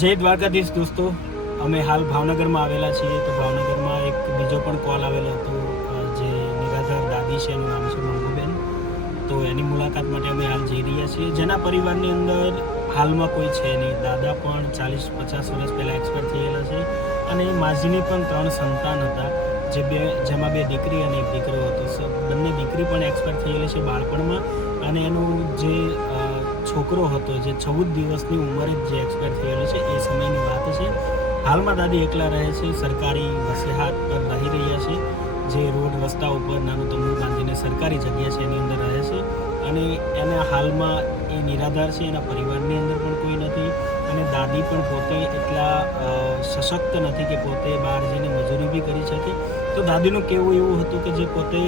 જય દ્વારકાધીશ દોસ્તો, અમે હાલ ભાવનગરમાં આવેલા છીએ. તો ભાવનગરમાં એક બીજો પણ કોલ આવેલો હતો, જે નિરાધાર દાદી છે, એનું નામ છે મંગુબેન. તો એની મુલાકાત માટે અમે હાલ જઈ રહ્યા છીએ, જેના પરિવારની અંદર હાલમાં કોઈ છે નહીં. દાદા પણ 40-50 વર્ષ પહેલાં એક્સપાયર થયેલા છે અને માજીની પણ 3 સંતાન હતા, જેમાં 2 દીકરી અને 1 દીકરો હતો. બંને દીકરી પણ એક્સપાયર થયેલી છે બાળપણમાં, અને એનો જે છોકરો હતો જે 14 દિવસની ઉંમરે જે એક્સપાયર થયેલો છે એ સમયની વાત છે. હાલમાં દાદી એકલા રહે છે, સરકારી વસેહાત પર રહી રહ્યા છે, જે રોડ રસ્તા ઉપર નાનું તંબુ બાંધીને સરકારી જગ્યા છે એની અંદર રહે છે. અને એના હાલમાં એ નિરાધાર છે, એના પરિવારની અંદર પણ કોઈ નથી, અને દાદી પણ પોતે એટલા સશક્ત નથી કે પોતે બહાર જઈને મજૂરી બી કરી શકે. તો દાદીનું કહેવું એવું હતું કે જે પોતે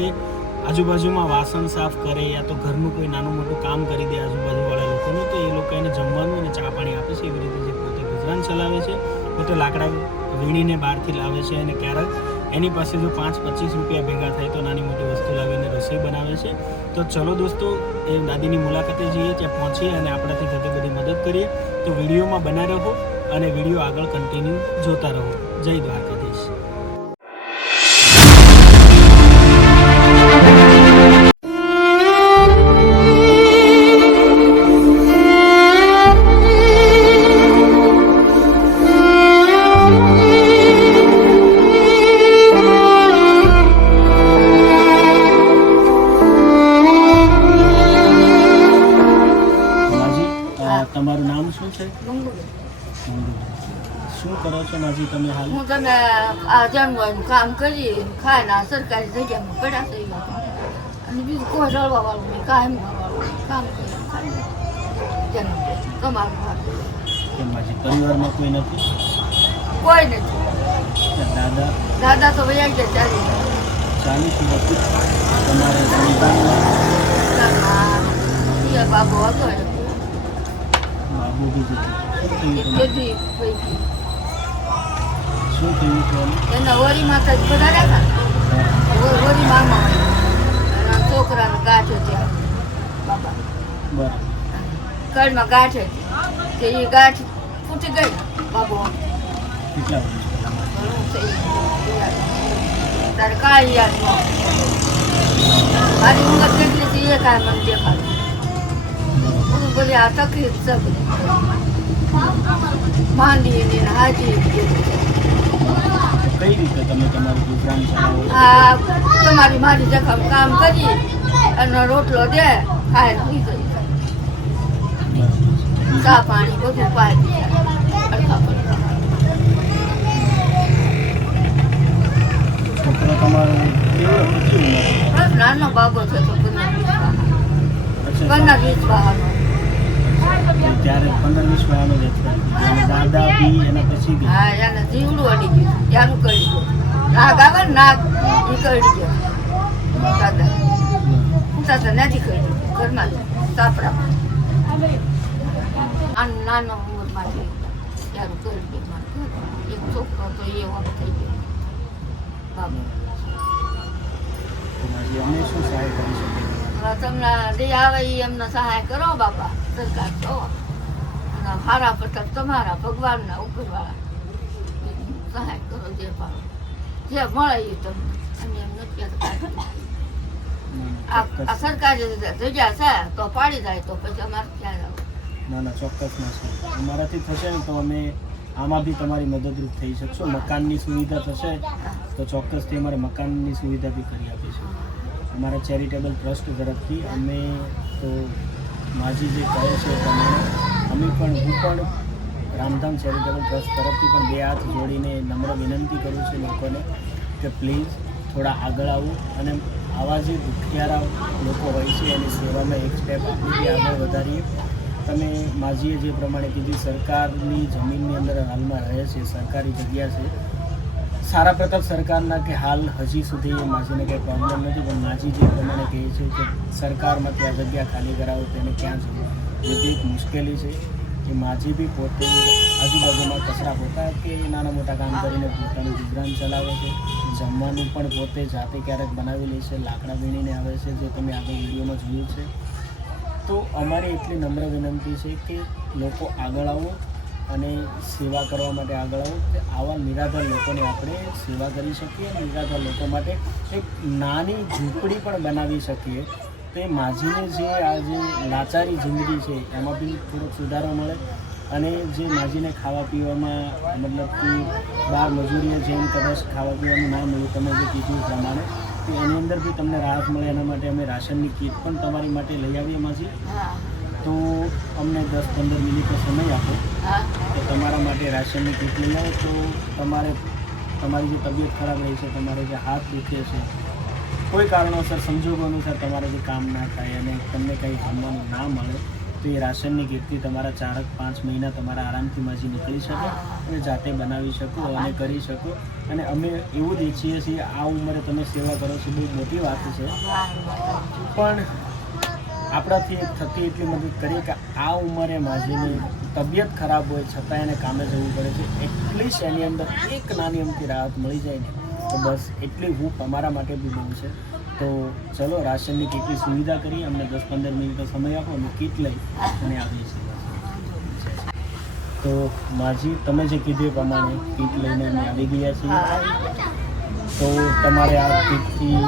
આજુબાજુમાં વાસણ સાફ કરે યા તો ઘરનું કોઈ નાનું મોટું કામ કરી દે આજુબાજુવાળા લોકોનું, તો એ લોકો એને જમવાનું અને ચા પાણી આપે છે. એવી રીતે જે પોતે ગુજરાન ચલાવે છે, પોતે લાકડા વીણીને બહારથી લાવે છે, અને ક્યારેક એની પાસે જો 5-25 રૂપિયા ભેગા થાય તો નાની મોટી વસ્તુ લાવીને રસોઈ બનાવે છે. તો ચલો દોસ્તો, એ દાદીની મુલાકાતે જઈએ, ત્યાં પહોંચીએ અને આપણાથી થતી બધી મદદ કરીએ. તો વિડીયોમાં બના રહો અને વિડીયો આગળ કન્ટિન્યુ જોતા રહો. જય દ્વારકાધીશ. તમારું નામ શું છે? શું કરો છો માજી તમે હાલ? હું તમે આ જમવાનું કામ કરી ખાના સરકારી જગ્યામાં પડ્યા છે અને બીજું કોઈ રળવા વાળું નહીં, કામ કામ કરી ખાઈ કમાવાનું. માજી પરિવારમાં કોઈ નથી? કોઈ નથી. દાદા દાદા તો વયા ગયા 40 વર્ષ. તમારે સંતાનમાં બાબુ હતો બાબુ બીજું શું થયું છે? એના વરી માતા બધા રહ્યા વરી મામા એના છોકરાનો ગાંઠ હતી બાબા, બરાબર. કડમાં ગાંઠ હતી, તે એ ગાંઠ ફૂટી ગઈ બાબુ. કેટલા વર્ષ? તારે કાંઈ યાદ ન મારી ઉંમર કેટલી છે એ કાંઈ મને દેખાડું. બોલી આ તકલીફ છે માંડી હાજી. કઈ રીતે તમે તમારું ગુજરાન ચલાવો? આ તમારી મારી જખમ કામ કરી અને રોટલો દે ખાય સુઈ ગઈ, ચા પાણી બધું પાય અડધા પડતા. છોકરો તમારો બસ નાનો બાબો છે તો 15-20 વાનો. ત્યારે 15-20 વયાનો જ હતો. દાદા બી એના પછી બી? હા, એને જીવડું અડી ગયું, ત્યાંનું કરી ગયું. નાગ આવે ને નાગ એ કરી ગયો દાદા. દાદા નથી કરી ઘરમાં સાપડા નાનો ઉંમરમાંથી ત્યાંનું કરી ગયું. એક છોકરો તો એ ઓફ થઈ ગયો બાબુ. અમે શું સહાય કરી શકીએ? તમને દે આવે એ એમને સહાય કરો બાપા, સરકાર તો અને હારા પટક તમારા ભગવાનના ઉપરવાળા સહાય કરો, જે પાડો જે મળે એ તમને. અને એમ નથી કહેતા આ સરકારી જગ્યા છે તો પાડી જાય તો પછી અમારે ક્યાં જાવ? ના ના, ચોક્કસ ના છે. અમારાથી થશે ને તો અમે આમાં બી તમારી મદદરૂપ થઈ શકશો. મકાનની સુવિધા થશે તો ચોક્કસથી અમારે મકાનની સુવિધા બી કરી આપીશું. અમારા ચેરિટેબલ ટ્રસ્ટ તરફથી અમે તો માજી જે કહે છે પ્રમાણે અમે પણ હું પણ રામધામ ચેરિટેબલ ટ્રસ્ટ તરફથી પણ 2 હાથ જોડીને નમ્ર વિનંતી કરું છું લોકોને કે પ્લીઝ થોડા આગળ આવું અને આવા જે દુખિયારા લોકો હોય છે એની સેવામાં એક સ્ટેપ આપણે બી આગળ વધારીએ. તમે માજીએ જે પ્રમાણે કીધી, સરકારની જમીનની અંદર હાલમાં રહે છે, સરકારી જગ્યા છે. સારા પ્રતાપ સરકારના કે હાલ હજી સુધી એ માજીને કંઈ પ્રોબ્લેમ નથી, પણ માજી જે પ્રમાણે કહે છે કે સરકારમાંથી આ જગ્યા ખાલી કરાવો તેને ક્યાં જવું, એ બી એક મુશ્કેલી છે. કે માજી બી પોતે આજુબાજુમાં કચરા પોતા કે નાના મોટા કામ કરીને પોતાનું ગુજરાન ચલાવે છે. જમવાનું પણ પોતે જાતે ક્યારેક બનાવી લે છે, લાકડા વીણીને આવે છે, જે તમે આગળ વિડીયોમાં જોયું છે. તો અમારી એટલી નમ્ર વિનંતી છે કે લોકો આગળ આવો અને સેવા કરવા માટે આગળ આવો કે આવા નિરાધાર લોકોને આપણે સેવા કરી શકીએ. નિરાધાર લોકો માટે એક નાની ઝૂંપડી પણ બનાવી શકીએ. તો એ માજીને જે આ જે લાચારી જિંદગી છે એમાં બી થોડોક સુધારો મળે અને જે માજીને ખાવા પીવામાં મતલબ કે બહાર મજૂરીએ જેમ કદાચ ખાવા પીવાનું ના મળ્યું તમે જે કીધું એ પ્રમાણે તો એની અંદર બી તમને રાહત મળે એના માટે અમે રાશનની કીટ પણ તમારી માટે લઈ આવીએ માજી. હા તો અમને 10-15 મિનિટનો સમય આપો હા તો તમારા માટે રાશનની કીટ લઈ આવો. તો તમારી જે તબિયત ખરાબ રહી છે, તમારે જે હાથ દુખે છે, કોઈ કારણોસર સંજોગો અનુસાર તમારે જે કામ ના થાય અને તમને કંઈ જમવાનું ના મળે તો એ રાશનની કીટથી તમારા 4-5 મહિના તમારા આરામથી માજી નીકળી શકે અને જાતે બનાવી શકો અને કરી શકો. અને અમે એવું જ ઈચ્છીએ છીએ આ ઉંમરે તમે સેવા કરો છો, બહુ મોટી વાત છે, પણ આપણાથી થતી એટલી મદદ કરીએ કે આ ઉંમરે માજીની તબિયત ખરાબ હોય છતાં એને કામે જવું પડે છે. એટલીસ્ટ એની અંદર એક નાની અમથી રાહત મળી જાય ને તો બસ એટલી હૂંફ અમારા માટે બી બહુ છે. તો ચલો રાશનની કીટની સુવિધા કરીએ. અમને 10-15 મિનિટનો સમય આપો અને કીટ લઈ અને આવીએ છીએ. તો માજી તમે જે કીધું એ પ્રમાણે કીટ લઈને અમે આવી ગયા છીએ. તો તમારે આ કીટથી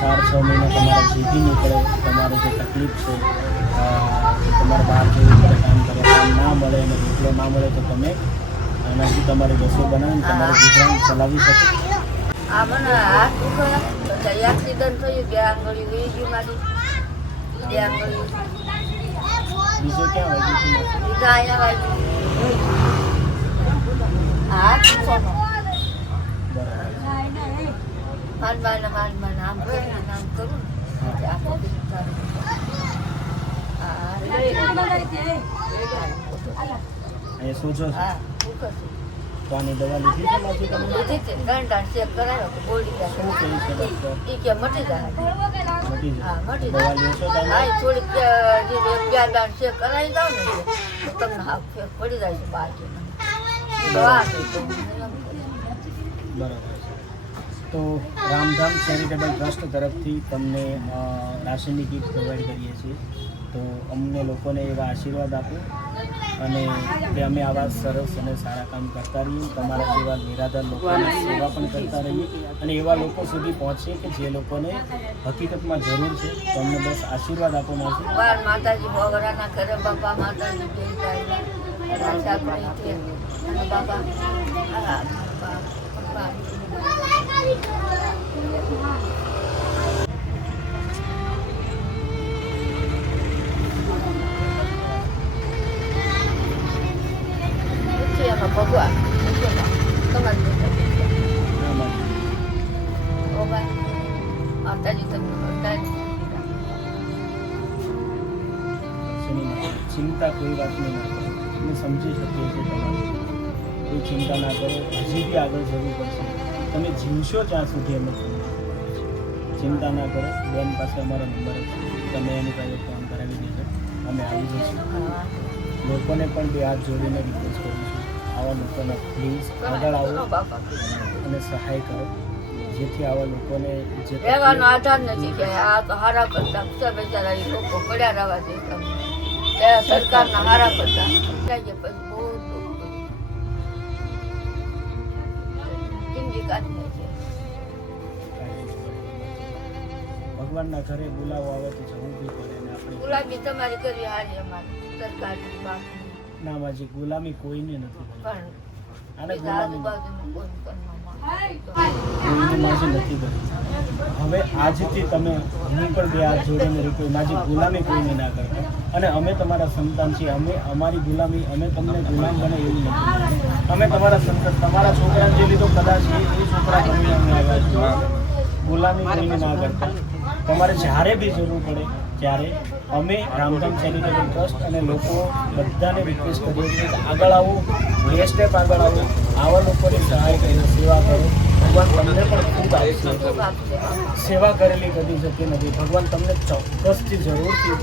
4-6 મહિના તમારા જીતી નીકળે. તમારે જે તકલીફ છે કે તમારે બહાર જવું પડે કામ કરે, કામ ના મળે અને રોટલો ના મળે તો તમે એનાથી તમારે રસોઈ બનાવીને તમારે ગુજરાન ચલાવી શકો. આ મને હાથ દુખે એક્સિડન્ટ થયું, 2 આંગળી વહી ગઈ મારી, 2 આંગળી બીજો ક્યાં વાગ્યું હતું? બીજા અહીંયા વાગ્યું. હાથ દુખવાનો બરાબર. માન આમ કરીને આમ કરું ને એટલે આખો દિવસ ચાલુ. એ સોચો છો હા દુખે છે. તો આની દવા લીધી છે માજી તમે? લીધી છે, 3 દાણ ચેક કરાવ્યો તો બોલી શું કહે છે ડૉક્ટર? એ કે મટી જાય. મટી હા જાય? મટી દવા જાય. લ્યો છો તમે? હા થોડીક જે 1-2 દાણ ચેક કરાવી જાવ ને તો તમને હાફ ફેર પડી જાય છે બહાર. દવા આપી તો હું એમ કરું. બરાબર છે. તો રામધામ ચેરિટેબલ ટ્રસ્ટ તરફથી તમને રાશનની કીટ પ્રોવાઈડ કરીએ છીએ. તો અમને લોકોને એવા આશીર્વાદ આપો અને કે અમે આવા સરસ અને સારા કામ કરતા રહીએ, તમારા જેવા નિરાધાર લોકોની સેવા પણ કરતા રહીએ અને એવા લોકો સુધી પહોંચીએ કે જે લોકોને હકીકતમાં જરૂર છે. તો અમને બસ આશીર્વાદ આપો માજી. બાર માતાજી ભોગરાના ઘરે બાપા માતાજી બે જાય રાજા ભાઈ છે અને બાપા હા બાપા એમાં ભગવાન તમારી હા માજી. માતાજી તમને બધાય શેની માટે? ચિંતા કોઈ વાતની ના કરો. અમે સમજી શકીએ છીએ તમારી. કોઈ ચિંતા ના કરો. હજી બી આગળ જવું પડશે. તમે જીવશો ત્યાં સુધી અમે તમને ચિંતા ના કરો. બેન પાસે અમારો નંબર છે, તમે એની પાસે ફોન કરાવી દેજો, અમે આવી જઈશું. લોકોને પણ બે હાથ જોડીને રિક્વેસ્ટ કરું છું, આવા લોકોને પ્લીઝ આગળ આવો બાપા અને સહાય કરો જેથી આવા લોકોને જે રહેવાનો આધાર નથી કે આ તો હારા કરતા બધા બિચારા એ લોકો પડ્યા રહેવા દેતા એ સરકારના હારા કરતા જાય પછી બહુ દુઃખ જિંદગી કાઢી છે. ભગવાનના ઘરે બોલાવો આવે તો જવું બી પડે ને આપણે ગુલામી તમારી કરવી હારી અમારી સરકારની બાકી ના માજી ગુલામી કોઈને નથી કરી. પણ આને બીજા ગુલામી આજુબાજુનું કોઈ કરવામાં કોઈને માજી નથી કરી. હવે આજથી તમે હું પણ બે હાથ જોડીને રીકું માજી ગુલામી કોઈને ના કરતા અને અમે તમારા સંતાન છીએ. અમે અમારી ગુલામી અમે તમને ગુલામ બને એવું નથી. અમે તમારા સંતાન તમારા છોકરાને જે લીધો કદાચ એ છોકરા તમને અમે આવ્યા છીએ. ગુલામી કોઈને ના કરતા. તમારે જ્યારે બી જરૂર પડે ત્યારે અમે રામધામ ચેરિટેબલ ટ્રસ્ટ અને લોકો બધાને રિક્વેસ્ટ કરીએ છીએ કે આગળ આવો, 2 સ્ટેપ આગળ આવો, આવા લોકોની સહાય કરીને સેવા કરો. ભગવાન તમને પણ ખૂબ આપશે. ખૂબ આપશે. સેવા કરેલી કદી જતી નથી. ભગવાન તમને ચોક્કસથી જરૂરથી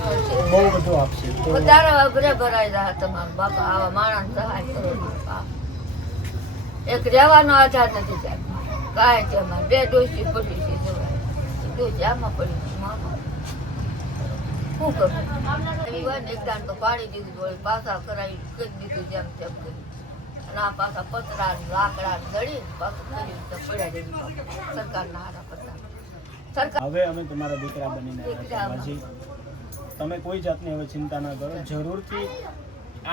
બહુ બધું આપશે. તો વધારે અઘરે ભરાઈ રહ્યા તમારા બાપા આવા માણસ સહાય કરો બાપ. એક રહેવાનો આધાર નથી સાહેબ કાંઈ તેમાં 2 ડોસી પડી છે જવાય ડોસી આમાં પડી છે મામા શું કરું એવી હોય ને એકદાન તો પાડી દીધું વળી પાછા કરાવી કરી દીધું જેમ તેમ કરી અને આ પાછા પતરા ને લાકડા ને દળી પાછું કરી તો પડ્યા દીધું સરકારના હારા પતરા સરકાર હવે અમે તમારા દીકરા બનીને આવ્યા છીએ. બાજી, તમે કોઈ જાતની હવે ચિંતા ના કરો. જરૂરથી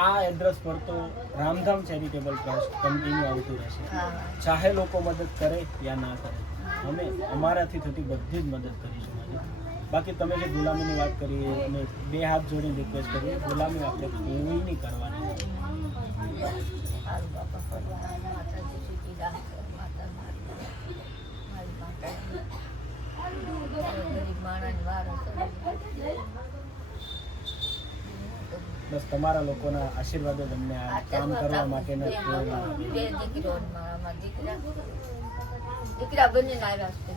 આ એડ્રેસ પર તો રામધામ ચેરિટેબલ ટ્રસ્ટ કન્ટિન્યુ આવતું રહેશે. હા ચાહે લોકો મદદ કરે યા ના કરે, અમે અમારાથી થતી બધી જ મદદ કરીશું. બાકી તમે જે ગુલામીની વાત કરી અમે બે હાથ જોડીને રિક્વેસ્ટ કરીએ, ગુલામી આપણે કોઈની કરવાની. સારું બાપા ફરવા માતાજી સુખી રાખે માતા મારી માતા ગરીબ માણસની વાર બસ તમારા લોકોના આશીર્વાદો તમને આ કામ કરવા માટેના પ્રેરણા આપે. બે દીકરીઓ મારા દીકરા બનીને આવ્યા છે